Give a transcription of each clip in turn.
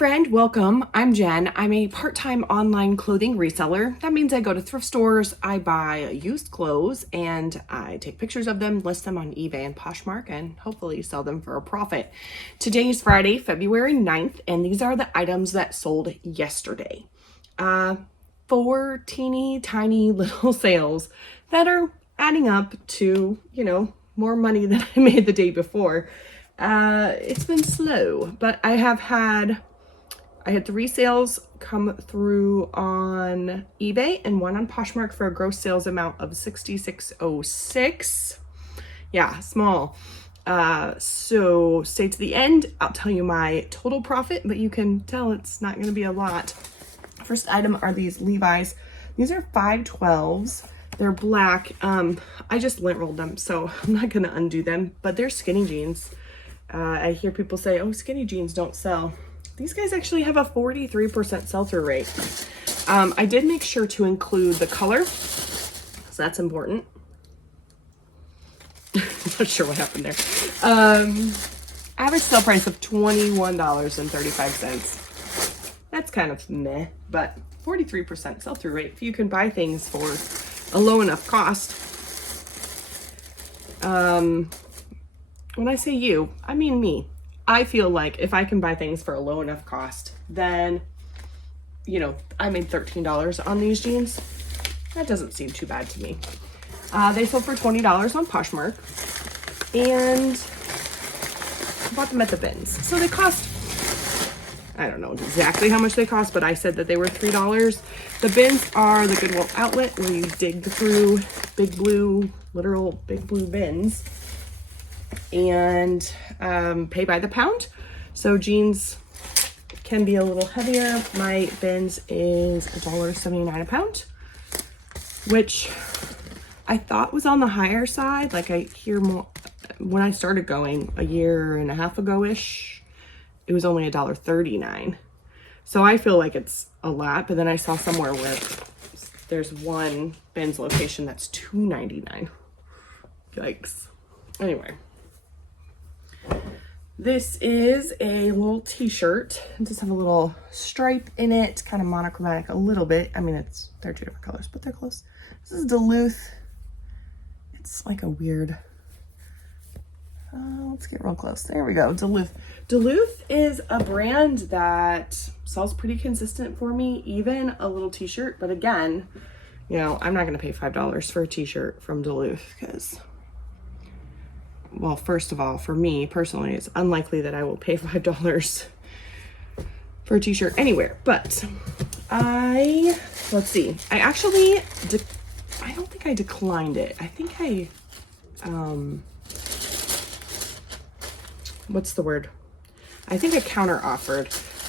friend, welcome. I'm Jen. I'm a part-time online clothing reseller. That means I go to thrift stores, I buy used clothes, and I take pictures of them, list them on eBay and Poshmark, and hopefully sell them for a profit. Today is Friday, February 9th, and these are the items that sold yesterday. 4 teeny tiny little sales that are adding up to, more money than I made the day before. It's been slow, but I had 3 sales come through on eBay and 1 on Poshmark for a gross sales amount of $66.06. Yeah, small. So stay to the end. I'll tell you my total profit, but you can tell it's not going to be a lot. First item are these Levi's. These are 512s. They're black. I just lint rolled them, so I'm not going to undo them, but they're skinny jeans. I hear people say, oh, skinny jeans don't sell. These guys actually have a 43% sell-through rate. I did make sure to include the color, so that's important. Not sure what happened there. Average sale price of $21.35. That's kind of meh, but 43% sell-through rate. If you can buy things for a low enough cost. When I say you, I mean me. I feel like if I can buy things for a low enough cost, then, I made $13 on these jeans. That doesn't seem too bad to me. They sold for $20 on Poshmark, and I bought them at the bins. So they cost, I don't know exactly how much they cost, but I said that they were $3. The bins are the Goodwill outlet where you dig through literal big blue bins, and pay by the pound. So jeans can be a little heavier. My bins is $1.79 a pound, which I thought was on the higher side. Like I hear more when I started going a year and a half ago-ish, it was only $1.39. So I feel like it's a lot, but then I saw somewhere where there's one bins location that's $2.99. Yikes. Anyway. This is a little t-shirt. It does have a little stripe in it, kind of monochromatic a little bit. I mean, they're 2 different colors, but they're close. This is Duluth. It's like a weird, let's get real close. There we go, Duluth. Duluth is a brand that sells pretty consistent for me, even a little t-shirt. But again, I'm not gonna pay $5 for a t-shirt from Duluth because, well, first of all, for me personally, it's unlikely that I will pay $5 for a t-shirt anywhere. But let's see. I don't think I declined it. I think what's the word? I think I counter offered.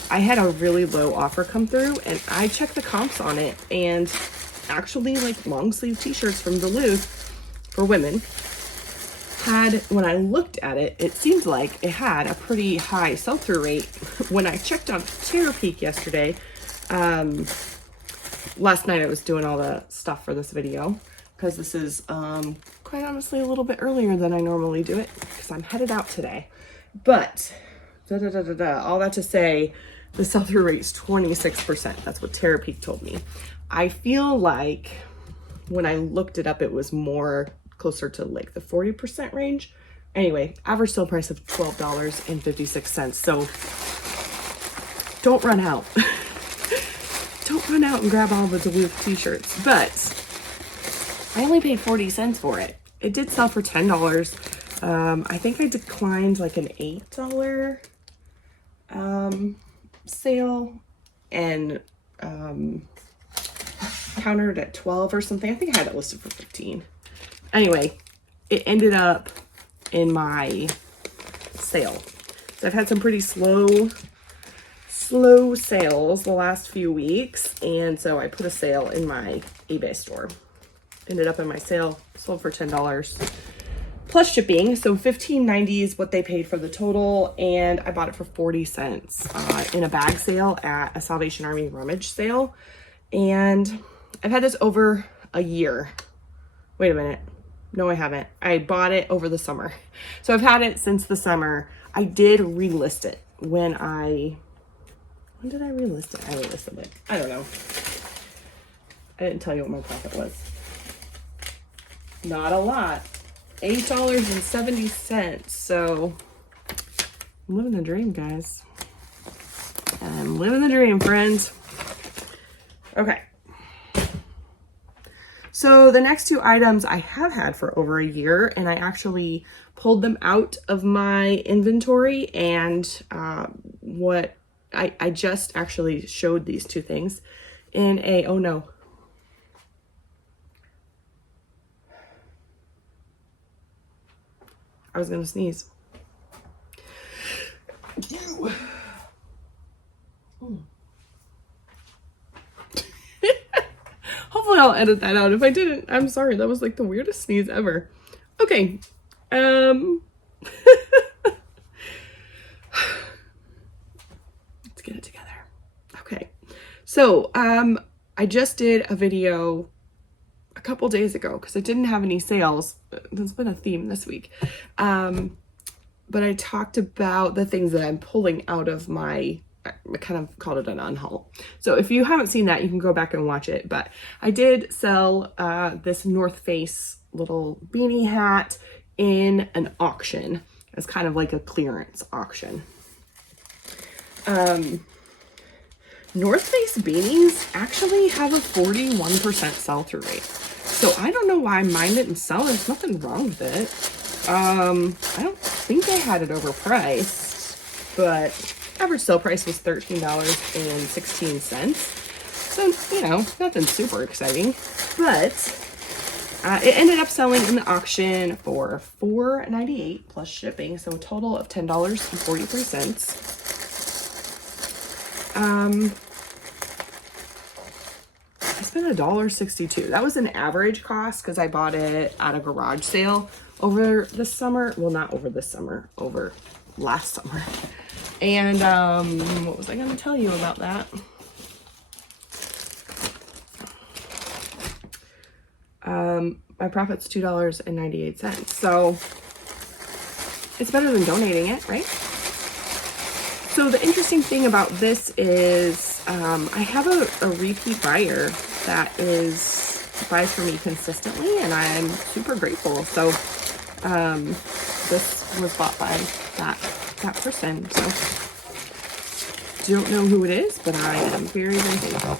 I had a really low offer come through, and I checked the comps on it, and actually, like, long sleeve t-shirts from Duluth for women when I looked at it, it seems like it had a pretty high sell-through rate. When I checked on Terapeak yesterday, last night I was doing all the stuff for this video, because this is quite honestly a little bit earlier than I normally do it, because I'm headed out today. But, all that to say, the sell-through rate is 26%. That's what Terapeak told me. I feel like when I looked it up, it was more closer to like the 40% range. Anyway, average sale price of $12.56. So don't run out. Don't run out and grab all the Duluth t-shirts. But I only paid 40 cents for it. It did sell for $10. I think I declined like an $8 sale and countered at 12 or something. I think I had it listed for 15. Anyway, it ended up in my sale. So I've had some pretty slow sales the last few weeks, and so I put a sale in my eBay store. Ended up in my sale, sold for $10 plus shipping. So $15.90 is what they paid for the total, and I bought it for 40 cents in a bag sale at a Salvation Army rummage sale. And I've had this over a year. Wait a minute. No, I haven't. I bought it over the summer. So I've had it since the summer. I did relist it when I When did I relist it? I relisted it. I don't know. I didn't tell you what my profit was. Not a lot. $8.70. So I'm living the dream, guys. I'm living the dream, friends. Okay. So the next two items I have had for over a year, and I actually pulled them out of my inventory, and what I just actually showed these two things in a, oh no. I was gonna sneeze. Hopefully I'll edit that out. If I didn't, I'm sorry. That was like the weirdest sneeze ever. Okay. Let's get it together. Okay. So, I just did a video a couple days ago because I didn't have any sales. There's been a theme this week. But I talked about the things that I'm pulling out of my, I kind of called it an unhaul. So if you haven't seen that, you can go back and watch it. But I did sell this North Face little beanie hat in an auction. It's kind of like a clearance auction. North Face beanies actually have a 41% sell-through rate. So I don't know why mine didn't sell. There's nothing wrong with it. I don't think I had it overpriced, but average sale price was $13.16. So, you know, nothing super exciting, but it ended up selling in the auction for $4.98 plus shipping. So a total of $10.43. I spent $1.62. That was an average cost because I bought it at a garage sale over this summer. Well, not over this summer, over last summer. And what was I going to tell you about that? My profit's $2.98. So it's better than donating it, right? So the interesting thing about this is I have a repeat buyer that buys for me consistently, and I'm super grateful. So this was bought by that person. So don't know who it is, but I am very, very thankful.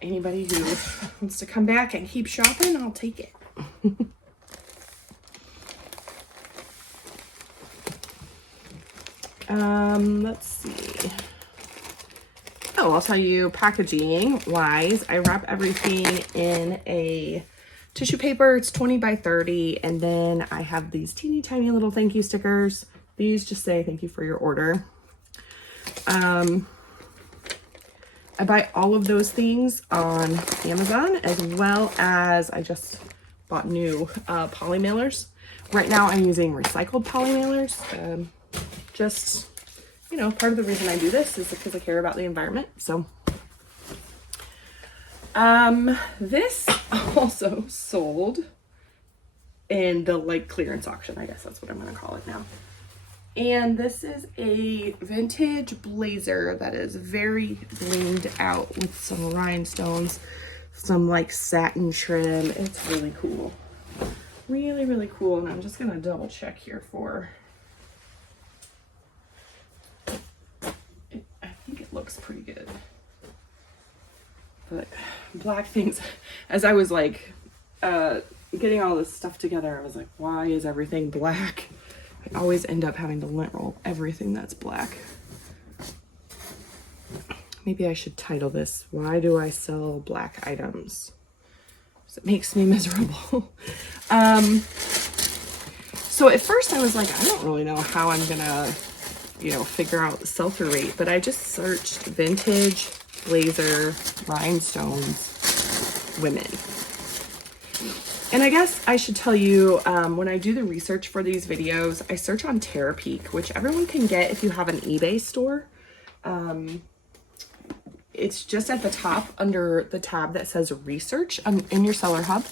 Anybody who wants to come back and keep shopping, I'll take it. Let's see. Oh, I'll tell you packaging wise, I wrap everything in a tissue paper. It's 20 by 30. And then I have these teeny tiny little thank you stickers. These just say thank you for your order. I buy all of those things on Amazon, as well as I just bought new poly mailers. Right now I'm using recycled poly mailers. Just, you know, part of the reason I do this is because I care about the environment. So this also sold in the like clearance auction. I guess that's what I'm going to call it now. And this is a vintage blazer that is very blinged out with some rhinestones, some like satin trim. It's really cool. Really, really cool. And I'm just going to double check here for... I think it looks pretty good. But black things, as I was like getting all this stuff together, I was like, why is everything black? I always end up having to lint roll everything that's black. Maybe I should title this, Why Do I Sell Black Items? Because it makes me miserable. So at first I was like, I don't really know how I'm gonna, you know, figure out the sell-through rate, but I just searched vintage blazer rhinestones women. And I guess I should tell you, when I do the research for these videos, I search on Terapeak, which everyone can get if you have an eBay store. It's just at the top under the tab that says research in your seller hub.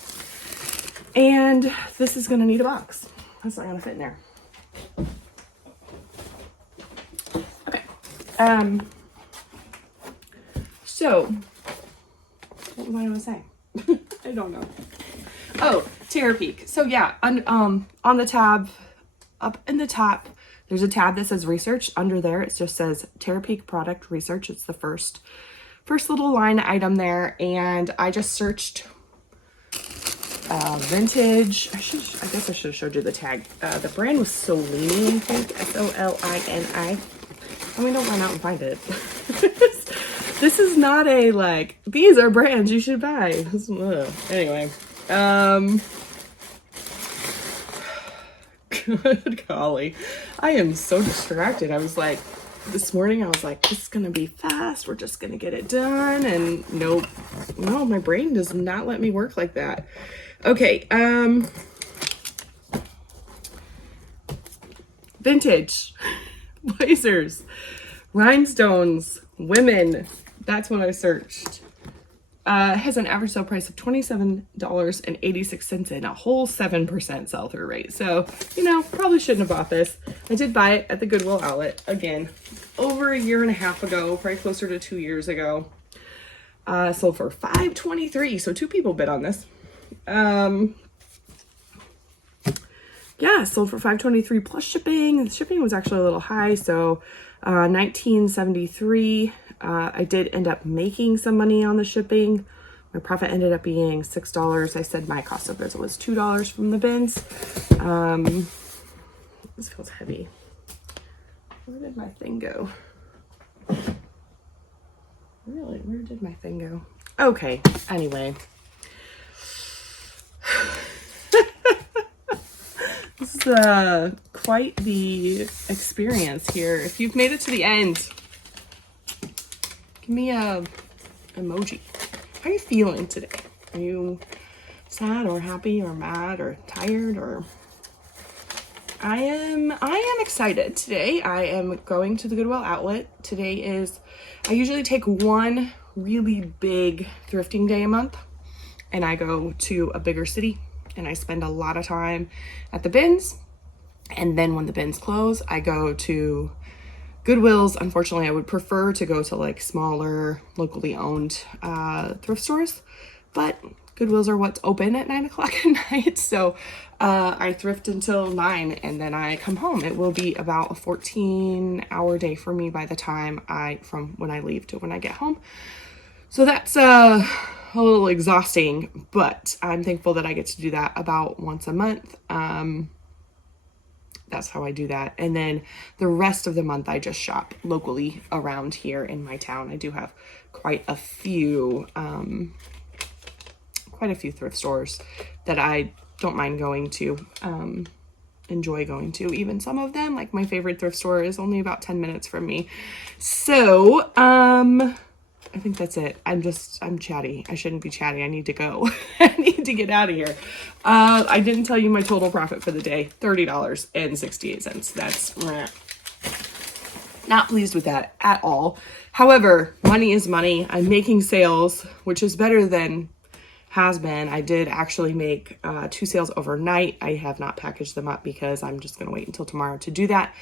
And this is going to need a box. That's not going to fit in there. Okay, So what was I going to say? I don't know. Oh, Terapeak. So yeah, on the tab, up in the top, there's a tab that says research. Under there, it just says Terapeak product research. It's the first little line item there. And I just searched vintage. I guess I should have showed you the tag. The brand was Solini, I think, Solini. And we don't run out and find it. This is not a, like, these are brands you should buy. Anyway. Good golly. I am so distracted. I was like, this morning I was like, this is going to be fast. We're just going to get it done. And nope. No, my brain does not let me work like that. Okay. Vintage. Blazers. Rhinestones. Women. That's what I searched. Has an average sale price of $27.86 and a whole 7% sell-through rate. So, you know, probably shouldn't have bought this. I did buy it at the Goodwill outlet, again, over a year and a half ago, probably closer to 2 years ago. Sold for $5.23, so 2 people bid on this. Yeah, sold for $5.23 plus shipping. The shipping was actually a little high, so $19.73. I did end up making some money on the shipping. My profit ended up being $6. I said my cost of goods was $2 from the bins. This feels heavy. Where did my thing go? Really, where did my thing go? Okay, anyway. This is quite the experience here. If you've made it to the end, give me a emoji. How are you feeling today? Are you sad or happy or mad or tired or... I am excited today. I am going to the Goodwill outlet. Today is, I usually take one really big thrifting day a month and I go to a bigger city and I spend a lot of time at the bins. And then when the bins close, I go to Goodwill's. Unfortunately, I would prefer to go to like smaller, locally owned thrift stores, but Goodwill's are what's open at 9 o'clock at night. So I thrift until 9 and then I come home. It will be about a 14-hour day for me by the time from when I leave to when I get home. So that's a little exhausting, but I'm thankful that I get to do that about once a month. That's how I do that. And then the rest of the month, I just shop locally around here in my town. I do have quite a few thrift stores that I don't mind going to, enjoy going to. Even some of them, like my favorite thrift store is only about 10 minutes from me. So, I think that's it. I'm chatty. I shouldn't be chatty. I need to go. I need to get out of here. I didn't tell you my total profit for the day, $30.68. That's not pleased with that at all. However, money is money. I'm making sales, which is better than has been. I did actually make 2 sales overnight. I have not packaged them up because I'm just going to wait until tomorrow to do that.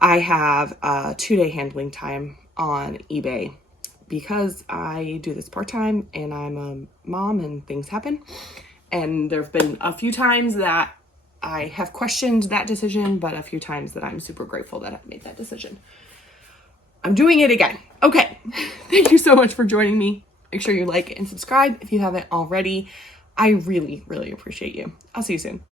I have a 2-day handling time on eBay because I do this part-time and I'm a mom and things happen. And there have been a few times that I have questioned that decision, but a few times that I'm super grateful that I've made that decision. I'm doing it again. Okay. Thank you so much for joining me. Make sure you like and subscribe if you haven't already. I really, really appreciate you. I'll see you soon.